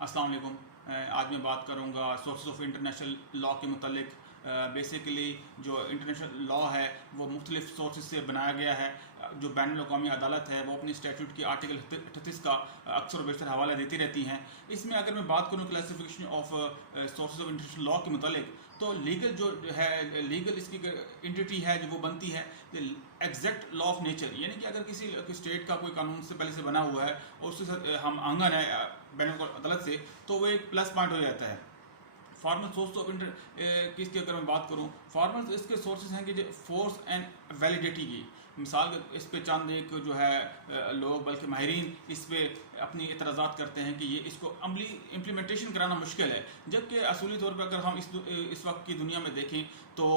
अस्सलाम वालेकुम। आज मैं बात करूँगा सोर्सेज ऑफ इंटरनेशनल लॉ के मुतालिक। बेसिकली जो इंटरनेशनल लॉ है वो मुख्तलिफ सोर्सेज से बनाया गया है। जो बैन अवी अदालत है वो अपनी स्टैट्यूट की आर्टिकल 38 का अक्सर बेशतर हवाला देती रहती हैं। इसमें अगर मैं बात करूँ classification of sources of international law के मुतालिक, तो लीगल जो है लीगल इसकी एंटिटी है जो वो बनती है एग्जैक्ट लॉ ऑफ नेचर, यानी कि अगर किसी स्टेट का कोई कानून से पहले से बना हुआ है और उसके साथ हम आंगन है बैन अदालत से, तो वो एक प्लस पॉइंट हो जाता है। फॉर्मल सोर्स ऑफ किसकी अगर मैं बात करूँ, फॉर्मल इसके सोर्सेज हैं कि जो फोर्स एंड वैलिडिटी की मिसाल इस पे चंद एक जो है लोग बल्कि माहिरीन इस पे अपनी एतराज़ात करते हैं कि ये इसको अमली इम्प्लीमेंटेशन कराना मुश्किल है, जबकि असूली तौर पर अगर हम इस वक्त की दुनिया में देखें तो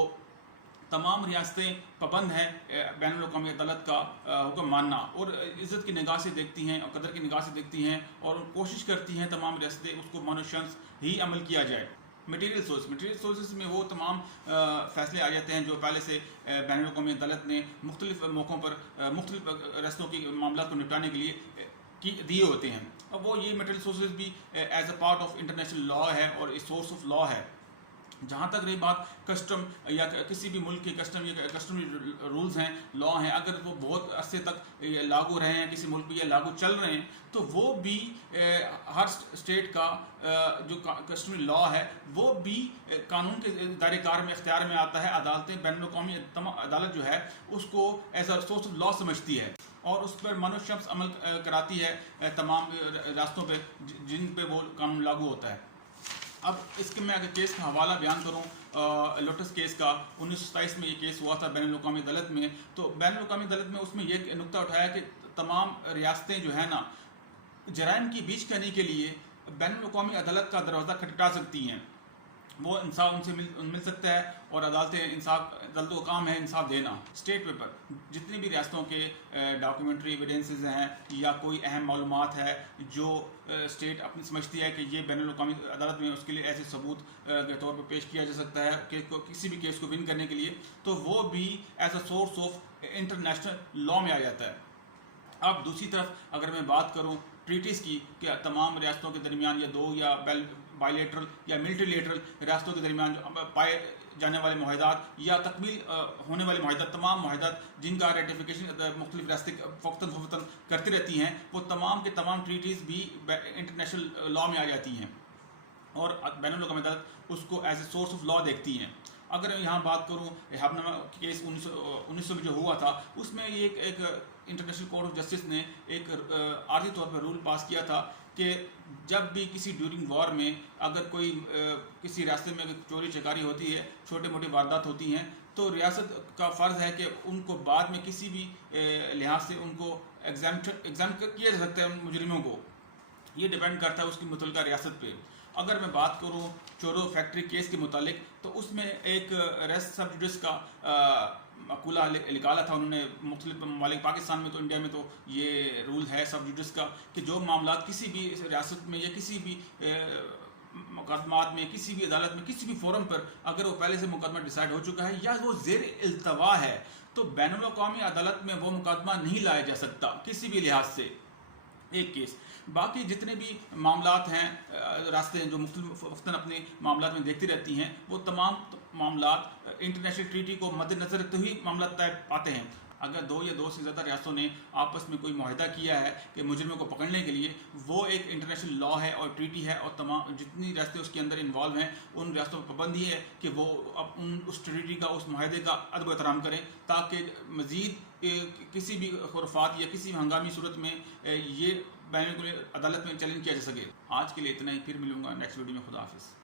तमाम रियासतें पाबंद हैं बैन अवी अदालत का हुक्म मानना, और इज़्ज़त की निगाह से देखती हैं और कदर की निगाह से देखती हैं और कोशिश करती हैं तमाम रियासतें उसको मानुशंस ही अमल किया जाए। मटीरियल सोर्सेज में वो तमाम फ़ैसले आ जाते हैं जो पहले से बैन अवी अदालत ने मुख्तलिफ मौक़ों पर मुख्तलिफ रियासतों की मामला को निपटाने के लिए दिए होते हैं। अब वो ये मटीरियल सोर्सेज भी as a part of international law है और सोर्स ऑफ लॉ है। जहाँ तक रही बात कस्टम या किसी भी मुल्क के कस्टम या कस्टमरी रूल्स हैं, लॉ हैं, अगर वो बहुत अरसे तक लागू रहे हैं किसी मुल्क में या लागू चल रहे हैं, तो वो भी हर स्टेट का जो कस्टमरी लॉ है वो भी कानून के दायरे कार में इख्तियार में आता है। अदालतें बैन अवी अदालत जो है उसको as a source of law समझती है और उस पर मनुशंस अमल कराती है तमाम रास्तों पर जिन पे वो कानून लागू होता है। अब इसके मैं अगर केस का हवाला बयान करूँ, लोटस केस का 1927 में ये केस हुआ था बैन अवी अदालत में। तो बैन अवी अदालत में उसमें ये नुक्ता उठाया कि तमाम रियासतें जो है ना जराइम की बीच करने के लिए बैन अवी अदालत का दरवाज़ा खटखटा सकती हैं। वो इंसाफ उनसे मिल सकता है और अदालतों का काम है इंसाफ देना। स्टेट पेपर जितनी भी रियासतों के डॉक्यूमेंट्री एविडेंसेस हैं या कोई अहम मालूमात है जो स्टेट अपनी समझती है कि ये बैन अवी अदालत में उसके लिए ऐसे सबूत के तौर पर पेश किया जा सकता है कि किसी भी केस को विन करने के लिए, तो वो भी as a source of international law में आ जाता है। अब दूसरी तरफ अगर मैं बात करूँ ट्रीटीज़ की, क्या तमाम रियासतों के दरमियान या दो या बायलेटरल या मिल्टीलेटरल रियासतों के दरमियान पाए जाने वाले मुआहदात या तकमील होने वाले मुआहदात, तमाम मुआहदात जिनका रेटिफिकेशन मुख्तलिफ रियासतें फ़ौरन करती रहती हैं, वो तमाम के तमाम ट्रीटीज़ भी इंटरनेशनल लॉ में आ जाती हैं और बैन अवी अदालत उसको as a source of law देखती हैं। अगर यहाँ बात करूँ हबनामा केस 1900 में जो हुआ था, उसमें एक इंटरनेशनल कोर्ट ऑफ जस्टिस ने एक आर्जी तौर पर रूल पास किया था कि जब भी किसी ड्यूरिंग वॉर में अगर कोई किसी रास्ते में चोरी चकारी होती है, छोटे मोटे वारदात होती हैं, तो रियासत का फ़र्ज़ है कि उनको बाद में किसी भी लिहाज से उनको एग्जाम किया जा सकता है मुजरिमों को। ये डिपेंड करता है उसकी मुतल्लिका रियासत पे। अगर मैं बात करूँ चोरो फैक्ट्री केस के मुतालिक, तो उसमें एक रेस्ट सब जुडिस का मकूला निकाला था उन्होंने मुख्तलिफ ममालिक, पाकिस्तान में तो इंडिया में तो ये रूल है सब जुडिस का कि जो मामला किसी भी रियासत में या किसी भी मुकदमात में किसी भी अदालत में किसी भी फोरम पर अगर वो पहले से मुकदमा डिसाइड हो चुका है या वो ज़ेर इल्तवा है, तो बैन अवी अदालत में वो मुकदमा नहीं लाया जा सकता किसी भी लिहाज से। एक केस, बाकी जितने भी मामलात हैं रास्ते जो मुख्तलिफ अपने मामलात में देखती रहती हैं, वो तमाम मामलात इंटरनेशनल ट्रीटी को मद्देनजर रखते हुए मामला तय आते हैं। अगर दो या दो से ज़्यादा रियासतों ने आपस में कोई मुआहदा किया है कि मुजरिमों को पकड़ने के लिए, वो एक इंटरनेशनल लॉ है और ट्रीटी है और तमाम जितनी रियासतें उसके अंदर इन्वॉल्व हैं उन रियासतों पर पाबंदी है कि वो अब उस ट्रीटी का उस मुआहदे का अदब एहतराम करें, ताकि मज़ीद किसी भी खुराफात या किसी भी हंगामी सूरत में ये बैन अवी अदालत में चैलेंज किया जा सके। आज के लिए इतना ही, फिर मिलूंगा नेक्स्ट वीडियो में। खुदा हाफिज़।